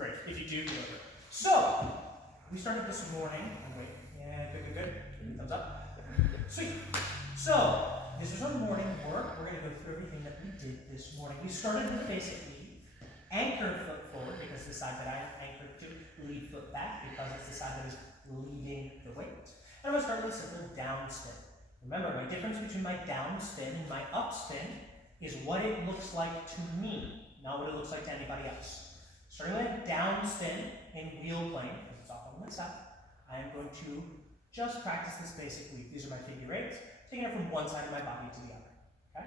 Great. If you do, get over it. So, we started this morning. Wait. Yeah, good. Thumbs up. Sweet. So, this is our morning work. We're going to go through everything that we did this morning. We started with basic lead. Anchor foot forward, because the side that I anchored to. Lead foot back, because it's the side that is leading the weight. And I'm going to start with a simple down spin. Remember, my difference between my down spin and my up spin is what it looks like to me, not what it looks like to anybody else. Starting with a down spin in wheel plane, because it's off on the side, I am going to just practice this basic lead. These are my figure eights, taking it from one side of my body to the other. Okay?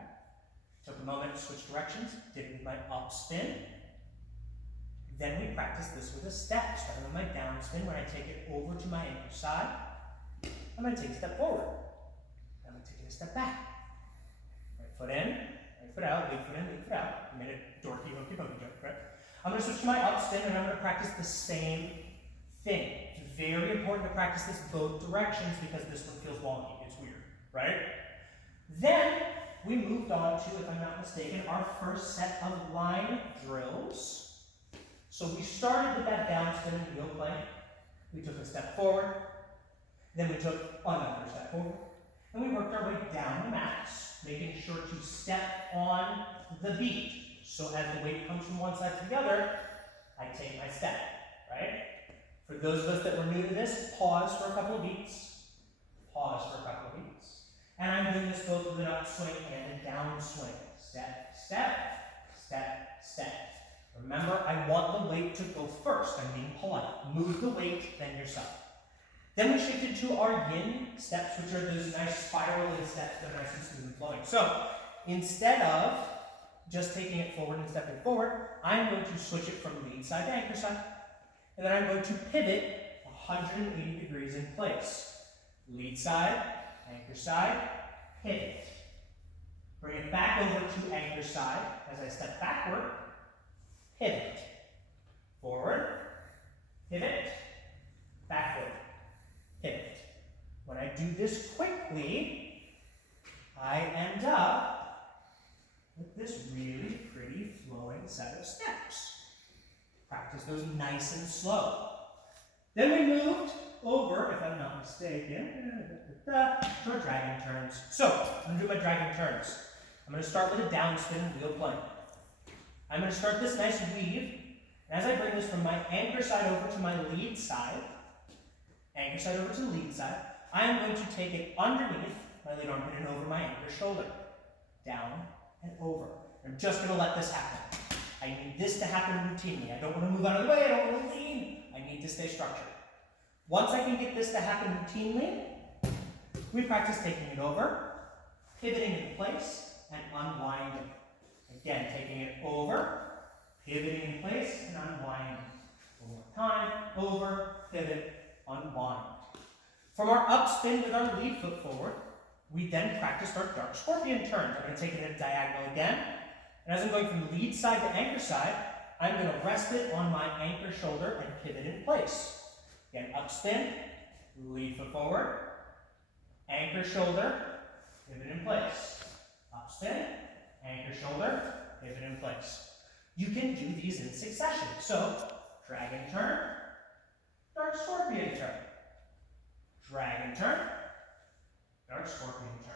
Took a moment to switch directions, did it with my up spin. Then we practice this with a step, starting with my down spin. When I take it over to my anchor side, I'm going to take a step forward. I'm going to take it a step back. Right foot in, right foot out, lead foot in, lead foot out. I made a dorky, hokey pokey joke, right? I'm going to switch to my up spin and I'm going to practice the same thing. It's very important to practice this both directions because this one feels wonky. It's weird, right? Then we moved on to, if I'm not mistaken, our first set of line drills. So we started with that down spin and wheel plane. We took a step forward. Then we took another step forward. And we worked our way down the mats, making sure to step on the beat. So as the weight comes from one side to the other, I take my step, right? For those of us that were new to this, pause for a couple of beats. Pause for a couple of beats. And I'm doing this both with an upswing and a downswing. Step, step, step, step. Remember, I want the weight to go first. I'm being polite. Move the weight, then yourself. Then we shifted to our yin steps, which are those nice spiraling steps that are nice and smooth and flowing. So instead of just taking it forward and stepping forward, I'm going to switch it from lead side to anchor side. And then I'm going to pivot 180 degrees in place. Lead side, anchor side, pivot. Bring it back over to anchor side as I step backward, pivot. Forward, pivot, backward, pivot. When I do this quickly, I end up with this really pretty flowing set of steps. Practice those nice and slow. Then we moved over, if I'm not mistaken, to our dragon turns. So, I'm going to do my dragon turns. I'm going to start with a down spin wheel plane. I'm going to start this nice weave. And as I bring this from my anchor side over to my lead side, anchor side over to the lead side, I am going to take it underneath my lead armpit and over my anchor shoulder. Down and over. I'm just going to let this happen. I need this to happen routinely. I don't want to move out of the way. I don't want to lean. I need to stay structured. Once I can get this to happen routinely, we practice taking it over, pivoting in place, and unwinding. Again, taking it over, pivoting in place, and unwinding. One more time. Over, pivot, unwind. From our up spin with our lead foot forward, we then practiced our dark scorpion turns. I'm going to take it at a diagonal again. And as I'm going from lead side to anchor side, I'm going to rest it on my anchor shoulder and pivot in place. Again, up spin, lead foot forward, anchor shoulder, pivot in place. Up spin, anchor shoulder, pivot in place. You can do these in succession. So, dragon turn, dark scorpion turn, dragon turn, dark scorpion turn.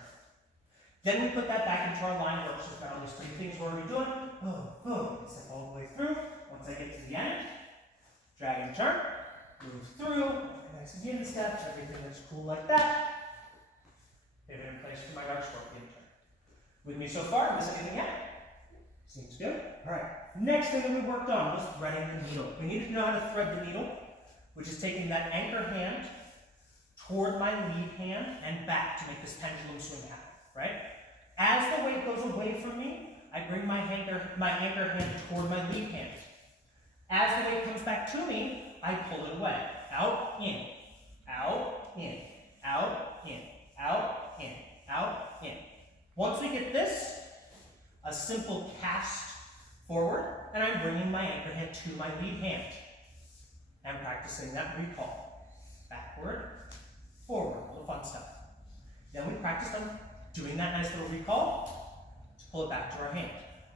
Then we put that back into our line work. So we've got all these three things we're already doing. Boom, boom. Step all the way through. Once I get to the end, dragon turn, move through, nice yin steps, everything that's cool like that. Pivot in place for my dark scorpion turn. With me so far, miss anything yet? Seems good. All right. Next thing that we worked on was threading the needle. We needed to know how to thread the needle, which is taking that anchor hand toward my lead hand and back to make this pendulum swing happen, right? As the weight goes away from me, I bring my anchor hand toward my lead hand. As the weight comes back to me, I pull it away. Out, in, out, in, out, in, out, in, out, in. Once we get this, a simple cast forward, and I'm bringing my anchor hand to my lead hand. I'm practicing that recall. Backward, forward, all the fun stuff. Then we practiced on doing that nice little recall to pull it back to our hand.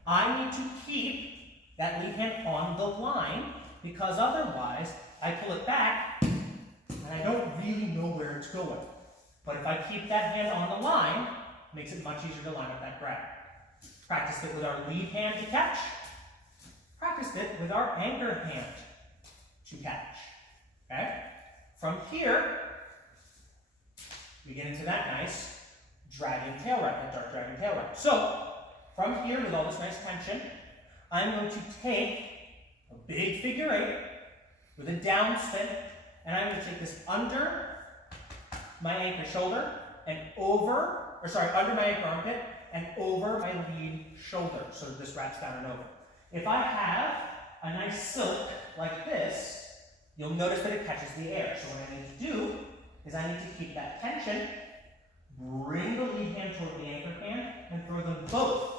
I need to keep that lead hand on the line because otherwise I pull it back and I don't really know where it's going. But if I keep that hand on the line, it makes it much easier to line up that grab. Practiced it with our lead hand to catch. Practiced it with our anchor hand to catch. Okay? From here, we get into that nice dragon tail wrap, that dark dragon tail wrap. So, from here with all this nice tension, I'm going to take a big figure 8 with a down spin, and I'm going to take this under my anchor shoulder and under my anchor armpit and over my lead shoulder, so this wraps down and over. If I have a nice silk like this, you'll notice that it catches the air. So what I need to do is I need to keep that tension, bring the lead hand toward the anchor hand, and throw them both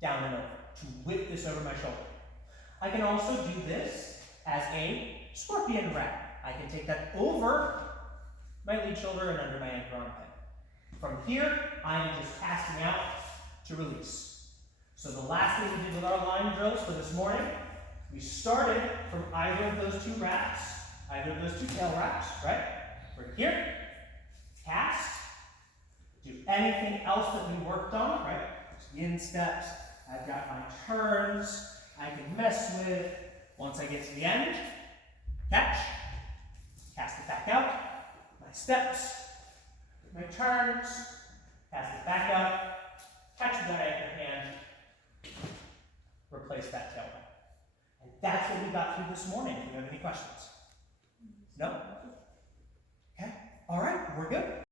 down and over to whip this over my shoulder. I can also do this as a scorpion wrap. I can take that over my lead shoulder and under my anchor armpit. From here, I am just casting out to release. So the last thing we did with our line drills for this morning, we started from either of those two wraps, either of those two tail wraps, right? We're here, cast, do anything else that we worked on, right? In steps, I've got my turns I can mess with. Once I get to the end, catch, cast it back out, my steps, my turns, cast it back out, catch with that anchor hand, replace that tail wrap. And that's what we got through this morning. Do you have any questions? No? Okay, all right, we're good.